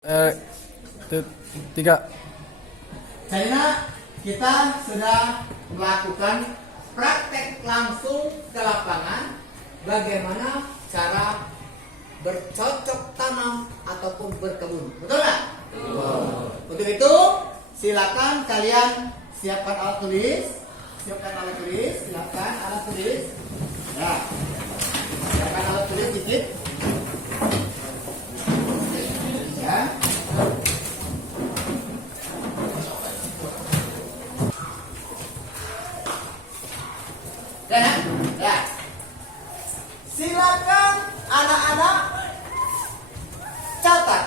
Eh, tiga. Karena kita sudah melakukan praktek langsung ke lapangan bagaimana cara bercocok tanam ataupun berkebun. Betul nggak? Untuk itu silakan kalian siapkan alat tulis. Silakan alat tulis. Ya. Siapkan alat tulis dikit. Ya. Ya. Silakan anak-anak catat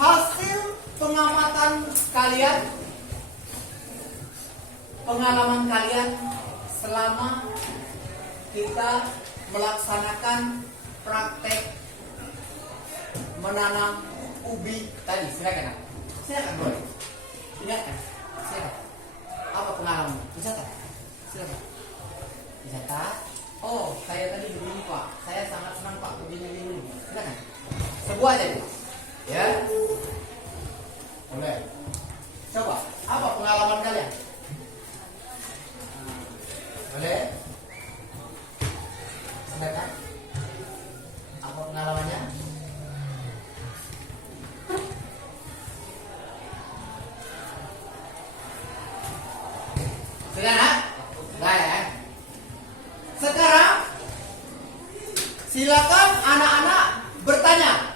hasil pengamatan kalian, pengalaman kalian selama kita melaksanakan praktek menanam ubi tadi. Silakan boleh. Silakan. Apa pengalaman? Dicatat. Silakan. Dicatat. Oh, saya tadi begini Pak. Saya sangat senang Pak begini. Silakan. Sebuah aja Pak. Ya. Boleh. Coba. Apa pengalaman kalian? Boleh. Silakan. Apa pengalamannya? Sudah, ya. Sekarang silakan anak-anak bertanya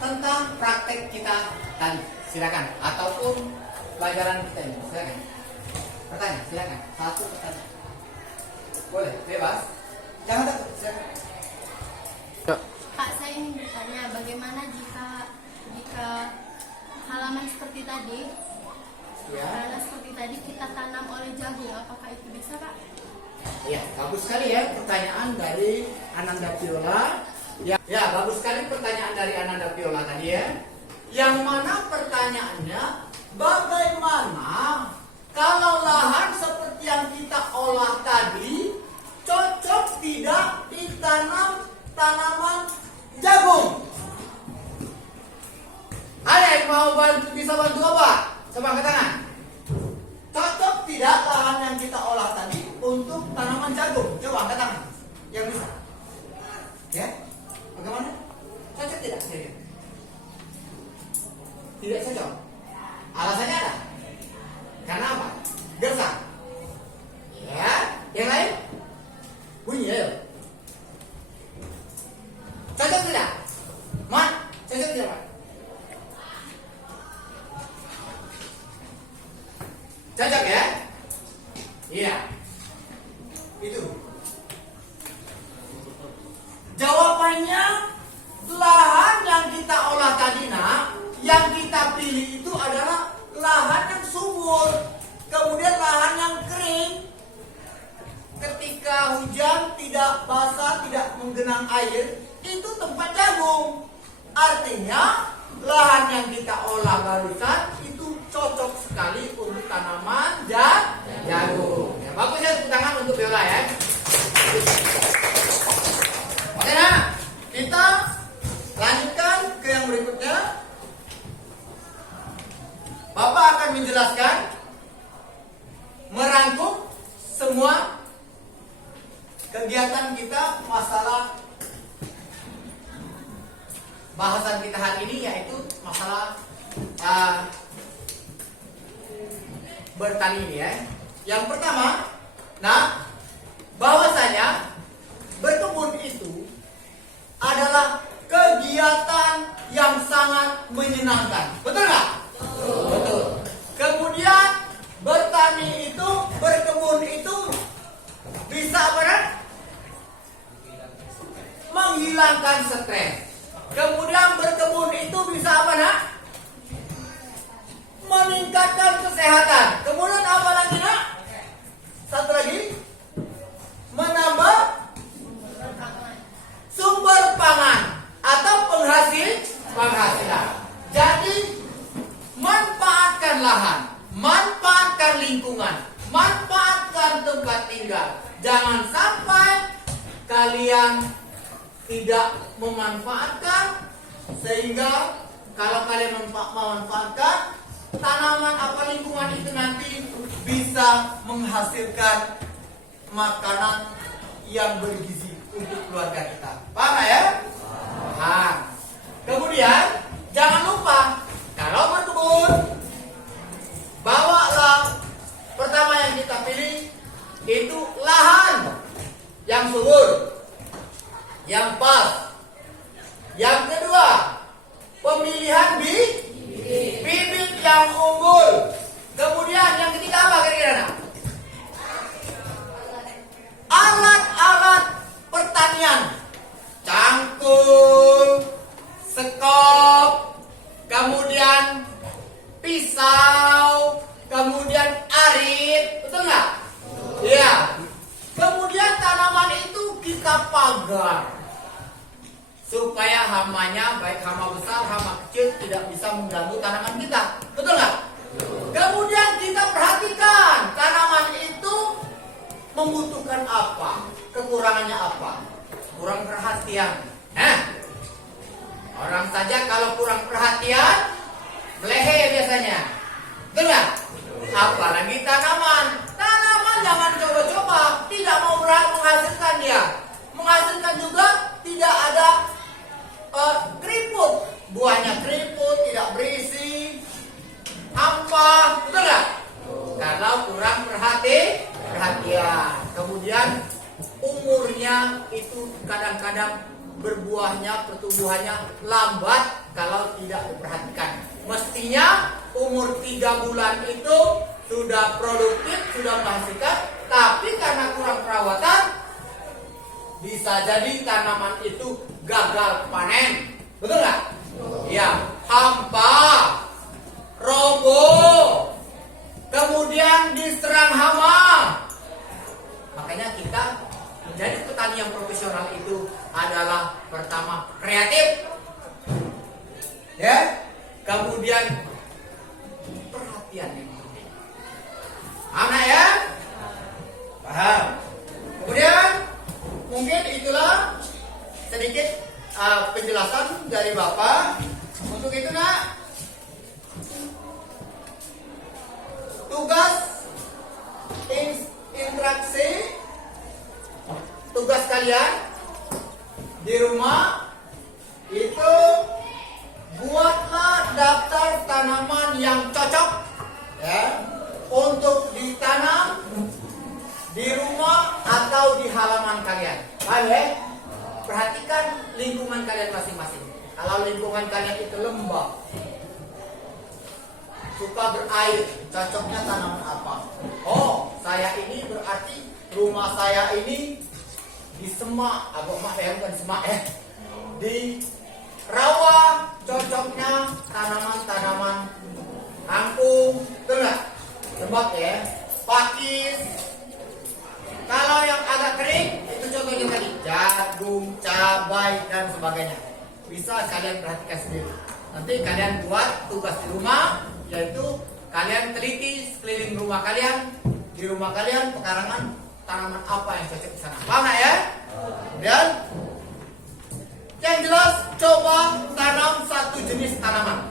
tentang praktek kita tadi. Silakan, ataupun pelajaran kita ini. Silakan. Bertanya, silakan. Satu pertanyaan. Boleh, bebas. Jangan takut. Silakan. Pak, saya ingin bertanya bagaimana jika halaman seperti tadi, Ya. karena seperti tadi kita tanam oleh jagung, apakah itu bisa Pak? Ya, bagus sekali ya pertanyaan dari Ananda Viola. Ya, bagus sekali pertanyaan dari Ananda Viola tadi ya. Yang mana pertanyaannya, bagaimana kalau lahan seperti yang kita olah tadi cocok tidak ditanam tanaman jagung? Ada yang mau bisa bantu apa? Coba angkat tangan. Cocok tidak lahan yang kita olah tadi untuk tanaman jagung? Coba angkat tangan. Yang bisa. Ya? Bagaimana? Cocok tidak? Tidak cocok. Alasannya ada. Karena apa? Gersang. Ya. Yang lain? Bunyi ya. Cocok tidak? Man? Cocok tidak, Pak? Cocok ya? Iya. Itu. Jawabannya, lahan yang kita olah tadi yang kita pilih itu adalah lahan yang subur. Kemudian lahan yang kering. Ketika hujan tidak basah, tidak menggenang air, itu tempat jagung. Artinya, lahan yang kita olah barusan itu cocok sekali untuk tanaman jagung. Ya, bagus ya, tepuk tangan untuk Viola ya. Oke, nah, kita lanjutkan ke yang berikutnya. Bapak akan menjelaskan, merangkum semua kegiatan kita masalah bahasan kita hari ini, yaitu masalah bertani ini ya. Yang pertama, bahwasanya berkebun itu adalah kegiatan yang sangat menyenangkan. Betul nggak? Betul. Kemudian berkebun itu bisa menghilangkan stres. Kemudian berkebun itu bisa meningkatkan kesehatan. Kemudian apa lagi Satu lagi, menambah sumber pangan atau penghasilan. Jadi manfaatkan lahan, manfaatkan lingkungan, manfaatkan tempat tinggal. Jangan sampai kalian tidak memanfaatkan Sehingga kalau kalian memanfaatkan tanaman apa lingkungan itu nanti bisa menghasilkan makanan yang bergizi untuk keluarga kita. Paham ya? Paham. Kemudian jangan lupa kalau berkebun, bawalah pertama yang kita pilih itu lahan yang subur, yang pas. Yang kedua, pemilihan bibit yang unggul. Kemudian yang ketiga apa kira-kira? Alat-alat pertanian, cangkul, sekop, kemudian pisau, kemudian arit, betul nggak? Iya. Kemudian tanaman itu kita pagar supaya hamanya, baik hama besar, hama kecil, tidak bisa mengganggu tanaman kita, betul nggak? Kemudian kita perhatikan tanaman itu membutuhkan apa, kekurangannya apa, kurang perhatian. Orang saja kalau kurang perhatian melehe biasanya, betul nggak? Apalagi tanaman. Tanaman jangan coba-coba, tidak mau menghasilkan dia. Menghasilkan juga tidak ada keriput, buahnya keriput, tidak berisi, hampa, betul nggak? Kalau kurang perhatian. Kemudian umurnya itu kadang-kadang berbuahnya, pertumbuhannya lambat kalau tidak diperhatikan. Mestinya umur 3 bulan itu sudah produktif, sudah menghasilkan, tapi karena kurang perawatan bisa jadi tanaman itu gagal panen, betul nggak? Ya, hampa, roboh, kemudian diserang hama. Makanya kita menjadi petani yang profesional itu adalah pertama kreatif, ya, kemudian perhatian yang penting. Anak ya, paham? Kemudian mungkin itulah sedikit penjelasan dari Bapak. Untuk itu nak, tugas interaksi, tugas kalian di rumah itu buatlah daftar tanaman yang cocok ya untuk ditanam di rumah atau di halaman kalian. Paham ya? Perhatikan lingkungan kalian masing-masing. Kalau lingkungan kalian itu lembab, suka berair, cocoknya tanaman apa? Oh, saya ini berarti rumah saya ini di semak, bukan semak ya, di rawa, cocoknya tanaman-tanaman kangkung, betul nggak? Lembab ya, pakis. Kalau yang agak kering, itu contohnya tadi jagung, cabai dan sebagainya. Bisa kalian perhatikan sendiri. Nanti kalian buat tugas di rumah, yaitu kalian teliti sekeliling rumah kalian, di rumah kalian pekarangan tanaman apa yang cocok di sana. Paham ya? Kemudian yang jelas coba tanam satu jenis tanaman.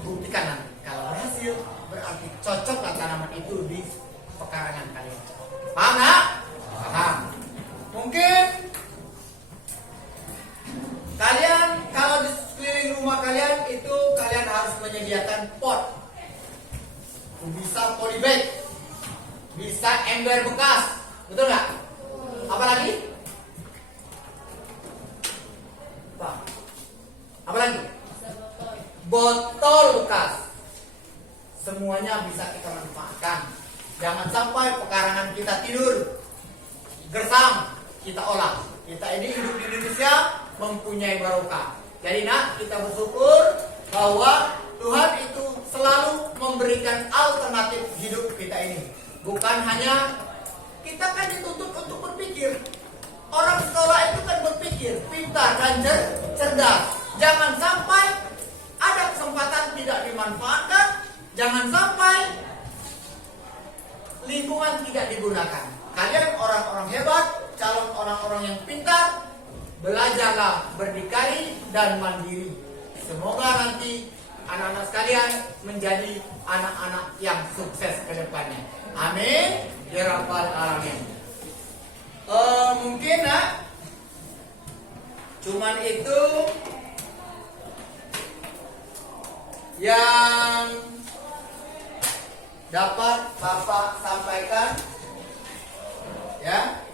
Buktikan nanti. Kalau berhasil berarti cocoklah tanaman itu di pekarangan kalian. Paham nggak? Paham. Mungkin kalian kalau di sekeliling rumah kalian itu kalian harus menyediakan pot. Bisa polybag, bisa ember bekas, betul nggak? Apalagi? Apalagi? Botol bekas. Semuanya bisa kita manfaatkan. Jangan sampai pekarangan kita tidur gersang, kita olah. Kita ini hidup di Indonesia mempunyai barokah. Jadi nak, kita bersyukur bahwa Tuhan itu selalu memberikan alternatif hidup kita ini. Bukan hanya kita kan dituntut untuk berpikir. Orang sekolah itu kan berpikir, pintar dan cerdas. Jangan sampai ada kesempatan tidak dimanfaatkan. Jangan sampai lingkungan tidak digunakan. Kalian orang-orang hebat, calon orang-orang yang pintar, belajarlah berdikari dan mandiri. Semoga nanti anak-anak sekalian menjadi anak-anak yang sukses ke depannya. Amin. Ya Rabbal Alamin. Mungkin cuman itu yang dapat Bapak sampaikan, ya.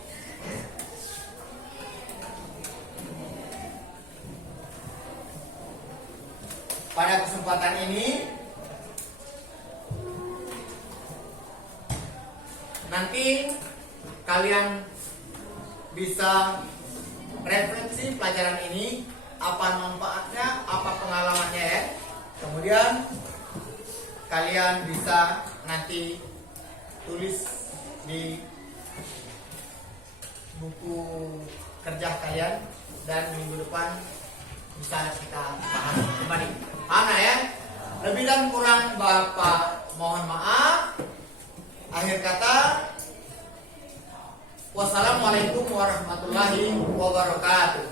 Pada kesempatan ini nanti kalian bisa refleksi pelajaran ini, apa manfaatnya, apa pengalamannya ya. Kemudian kalian bisa nanti tulis di buku kerja kalian dan minggu depan bisa kita bahas kembali. Ana ya. Lebih dan kurang Bapak mohon maaf. Akhir kata, wassalamualaikum warahmatullahi wabarakatuh.